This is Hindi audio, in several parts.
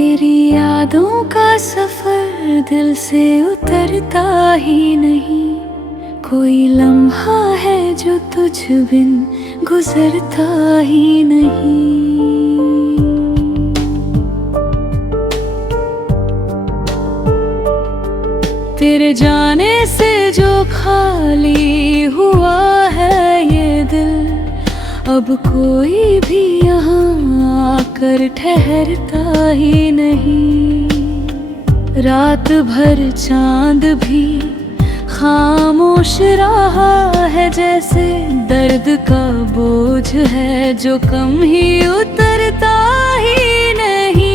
तेरी यादों का सफर दिल से उतरता ही नहीं। कोई लम्हा है जो तुझ बिन गुजरता ही नहीं। तेरे जाने से जो खाली हुआ है ये दिल, अब कोई भी यहाँ आकर ठहरता ही नहीं। रात भर चांद भी खामोश रहा है, जैसे दर्द का बोझ है जो कम ही उतरता ही नहीं।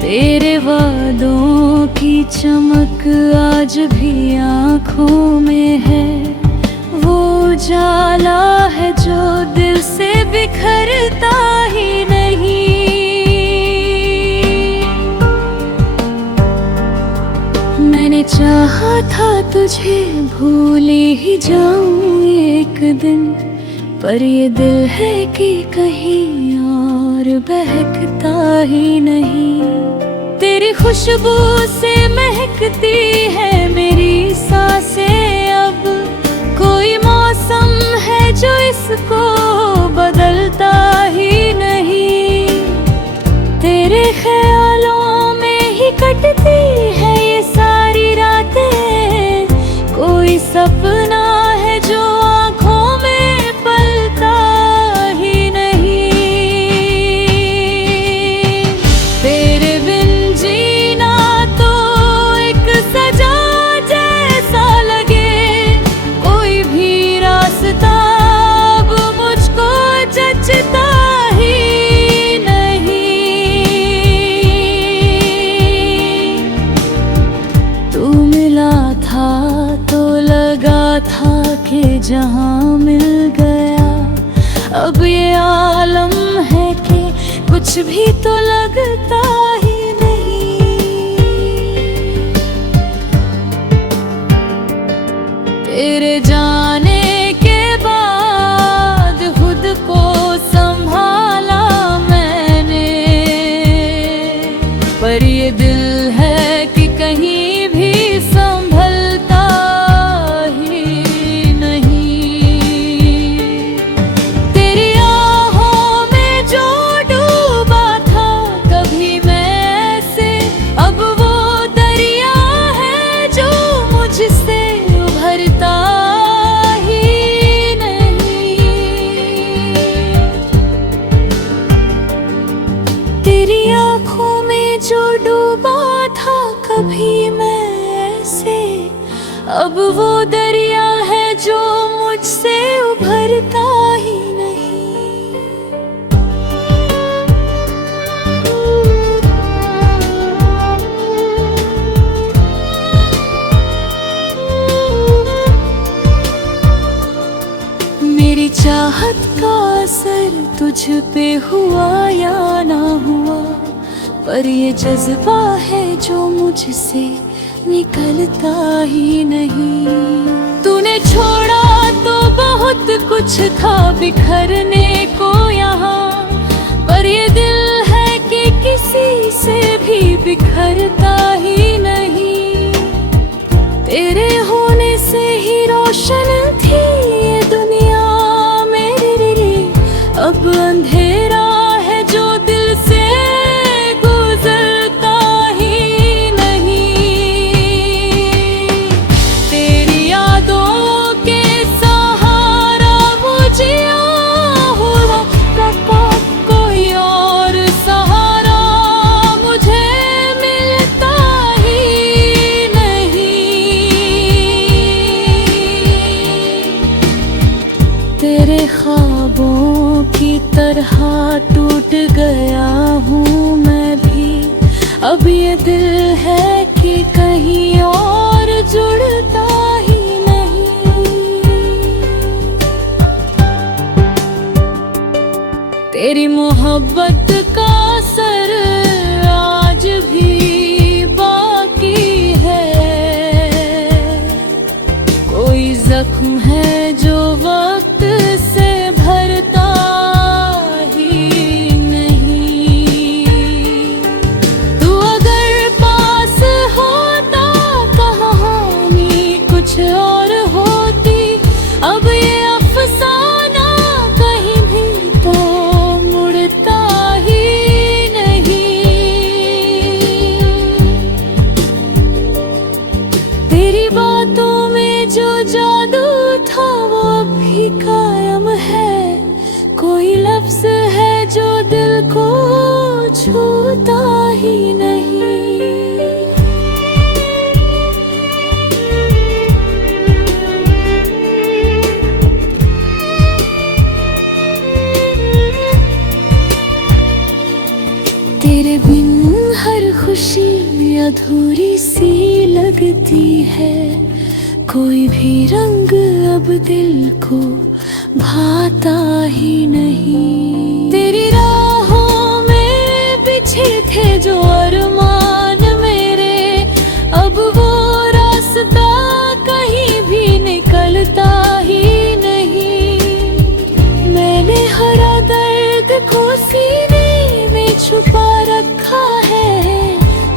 तेरे वादों की चमक आज भी आँखों में है, वो उजाला है जो दिल से बिखरता ही नहीं। मैंने चाहा था तुझे भूल ही जाऊं एक दिन, पर ये दिल है कि कहीं और बहकता ही नहीं। तेरी खुशबू से महकती है मेरी सांसें, अब कोई मौसम है जो इसको बदलता ही नहीं। तेरे ख्यालों में ही कटती है ये सारी रातें, कोई सपना है जो आँखों में पलता ही नहीं। तेरे बिन जीना तो एक सजा जैसा लगे, कोई भी रास्ता अब मुझको जचता ही नहीं। तू मिला था तो लगा था कि जहां मिल गया, अब ये आलम है कि कुछ भी तो लगता ही नहीं। तेरे जाने के बाद खुद को संभाला मैंने, पर ये दिल है कि कहीं भी संभलता ही नहीं। तेरी आहों में जो डूबा था कभी मैं से, अब वो दरिया है जो मुझसे उभरता ही नहीं। तेरी आँखों में जो डूबा था कभी मैं से, अब वो दरिया है जो मुझसे उभरता ही नहीं। मेरी चाहत का असर तुझ पे हुआ या ना हुआ, पर ये जज्बा है जो मुझसे निकलता ही नहीं। तूने छोड़ा तो बहुत कुछ था बिखरने को यहाँ, पर ये दिल है कि किसी से भी बिखरता ही नहीं। तेरे होने से ही रोशन थी ये दुनिया मेरे लिए, अब अंधेरा है जो दिल से गुजरता ही नहीं। तेरी यादों के सहारा मुझे हुआ, कोई और सहारा मुझे मिलता ही नहीं। तेरे ख्वाबों की तरह टूट गया हूँ मैं भी, अब ये दिल है कि कहीं और जुड़ता ही नहीं। तेरी मोहब्बत का असर आज भी बाकी है, कोई जख्म है जो वक्त से भरता ही नहीं। खुशी अधूरी सी लगती है, कोई भी रंग अब दिल को भाता ही नहीं। तेरी राहों में बिछे थे जो अरमान मेरे, अब वो रास्ता कहीं भी निकलता ही नहीं। मैंने हरा दर्द को सीने में छुपा रखा है,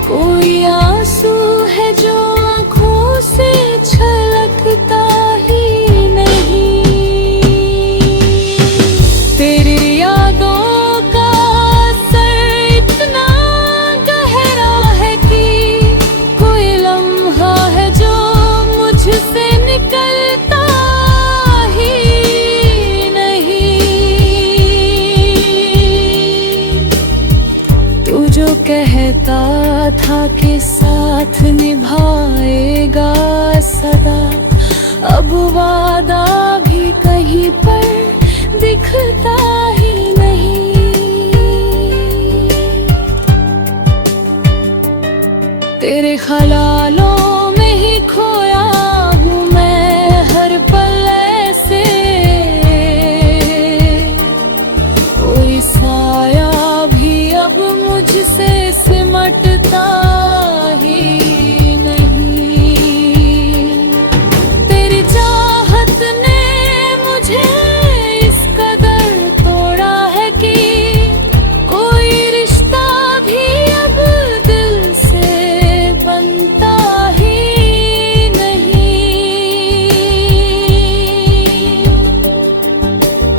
कोई आंसू है जो आँखों से छलकता ही नहीं। तेरी यादों का असर इतना गहरा है कि कोई लम्हा है जो मुझसे निकलता ही नहीं। तू जो कहता था कि साथ निभाएगा सदा, अब वादा भी कहीं पर दिखता ही नहीं। तेरे ख्यालों में ही खोया हूँ मैं हर पल ऐसे, कोई साया भी अब मुझसे सिमटता ही नहीं। तेरी चाहत ने मुझे इस कदर तोड़ा है कि कोई रिश्ता भी अब दिल से बनता ही नहीं।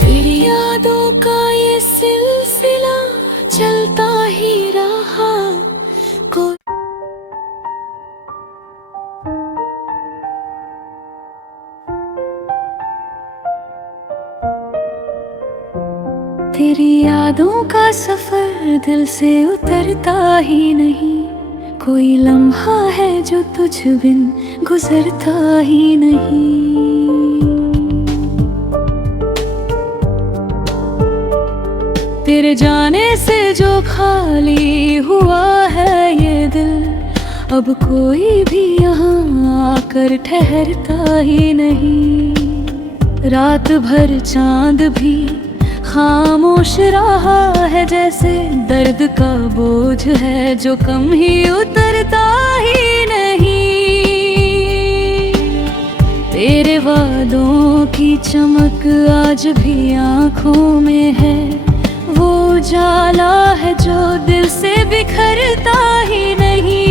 तेरी यादों का ये सिलसिला चलता ही रहा। तेरी यादों का सफर दिल से उतरता ही नहीं, कोई लम्हा है जो तुझ बिन गुजरता ही नहीं। तेरे जाने से जो खाली हुआ है ये दिल, अब कोई भी यहाँ आकर ठहरता ही नहीं। रात भर चांद भी खामोश रहा है, जैसे दर्द का बोझ है जो कम ही उतरता ही नहीं। तेरे वादों की चमक आज भी आँखों में है, वो उजाला है जो दिल से बिखरता ही नहीं।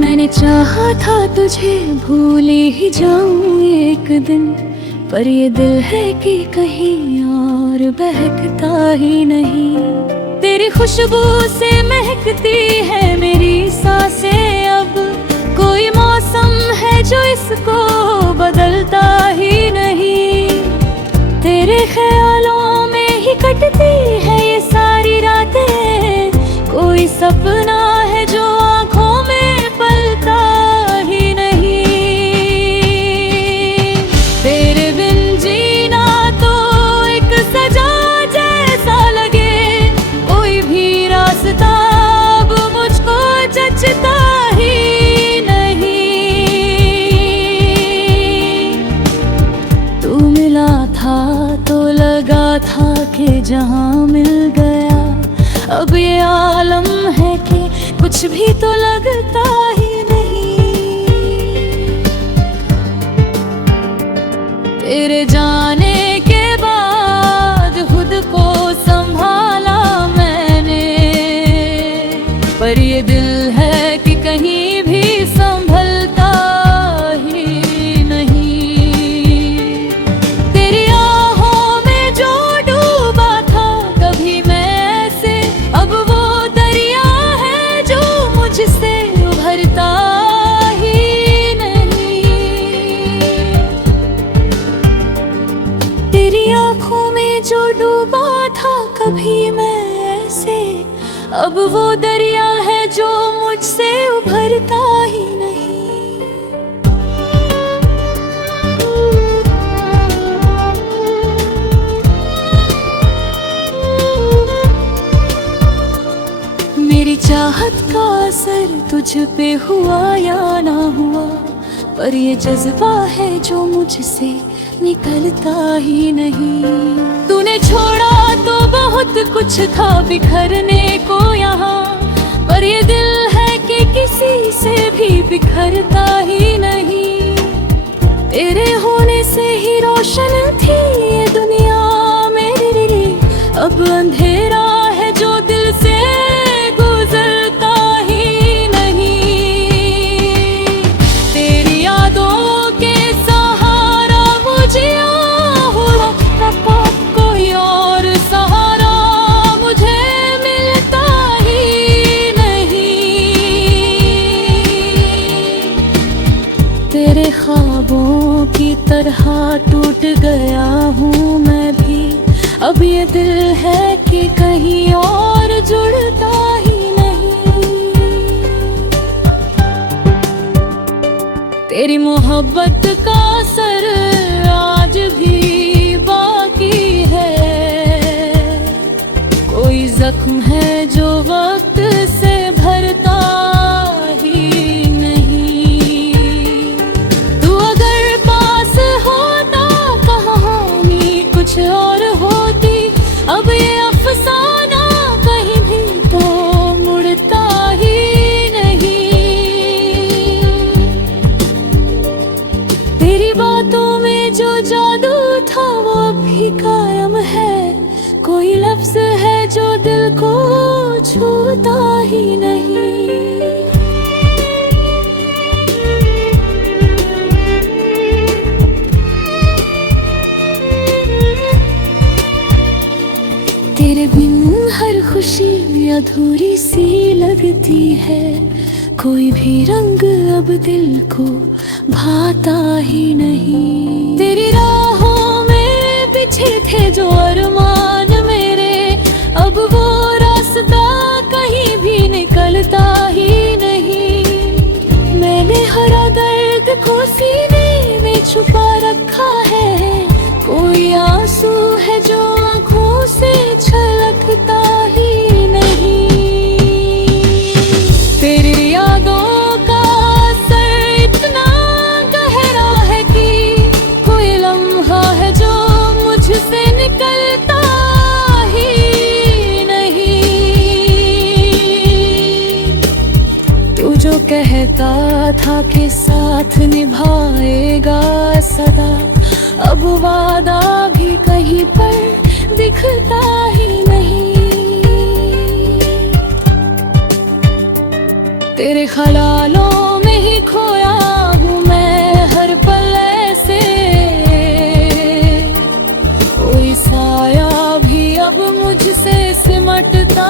मैंने चाहा था तुझे भूल ही जाऊं एक दिन, पर ये दिल है कि कहीं और बहकता ही नहीं। तेरी खुशबू से महकती है मेरी सांसें, अब कोई मौसम है जो इसको बदलता ही नहीं। तेरे ख्यालों में ही कटती है ये सारी रातें, कोई सपना है जो आँखों में पलता ही नहीं। तेरे बिन जीना तो एक सजा जैसा लगे, कोई भी रास्ता अब मुझको जचता ही नहीं। तू मिला था तो लगा था कि जहाँ मिल गया, अब ये आलम है कि कुछ भी तो लगता ही नहीं। तेरे जाने के बाद खुद को संभाला मैंने, पर ये दिल है कि कहीं भी संभलता ही नहीं। तेरी आहों में जो डूबा था कभी मैं ऐसे, अब वो दरिया है जो मुझसे उभरता ही नहीं। तेरी आँखों में जो डूबा था कभी मैं ऐसे, अब वो दरिया है जो मुझसे उभरता ही नहीं। चाहत का असर तुझ पे हुआ या ना हुआ, पर ये जज्बा है जो मुझसे निकलता ही नहीं। तूने छोड़ा तो बहुत कुछ था बिखरने को यहाँ, पर ये दिल है कि किसी से भी बिखरता ही नहीं। तेरे होने से ही रोशन थी ये दुनिया मेरे लिए, अब अंधेरा है जो दिल से गुजरता ही नहीं। तेरी यादों के सहारा मुझे हुआ, कोई और सहारा मुझे मिलता ही नहीं। तेरे ख्वाबों की तरह टूट गया हूँ मैं भी, अब ये दिल है कि कहीं और जुड़ता ही नहीं। तेरी मोहब्बत का असर आज भी बाकी है, कोई जख्म है जो वक्त से भरता ही नहीं। तू अगर पास होता कहानी कुछ और होती, अब ये अफसाना कहीं भी तो मुड़ता ही नहीं। तेरी बातों में जो जादू था वो अब भी कायम है, कोई लफ्ज है जो दिल को छूता ही नहीं। तेरे बिन हर खुशी अधूरी सी लगती है, कोई भी रंग अब दिल को भाता ही नहीं। तेरी राहों में बिछे थे जो अरमान मेरे, अब वो रास्ता कहीं भी निकलता ही नहीं। मैंने हर दर्द को सीने में छुपा रखा है, कोई आंसू है जो आँखों से छलकता ही नहीं। तेरी यादों का असर इतना गहरा है कि कोई लम्हा है जो मुझसे निकलता ही नहीं। तू जो कहता था कि साथ निभाएगा सदा, अब वादा भी कहीं पर दिखता ही नहीं। तेरे ख्यालों में ही खोया हूँ मैं हर पल ऐसे, कोई साया भी अब मुझसे सिमटता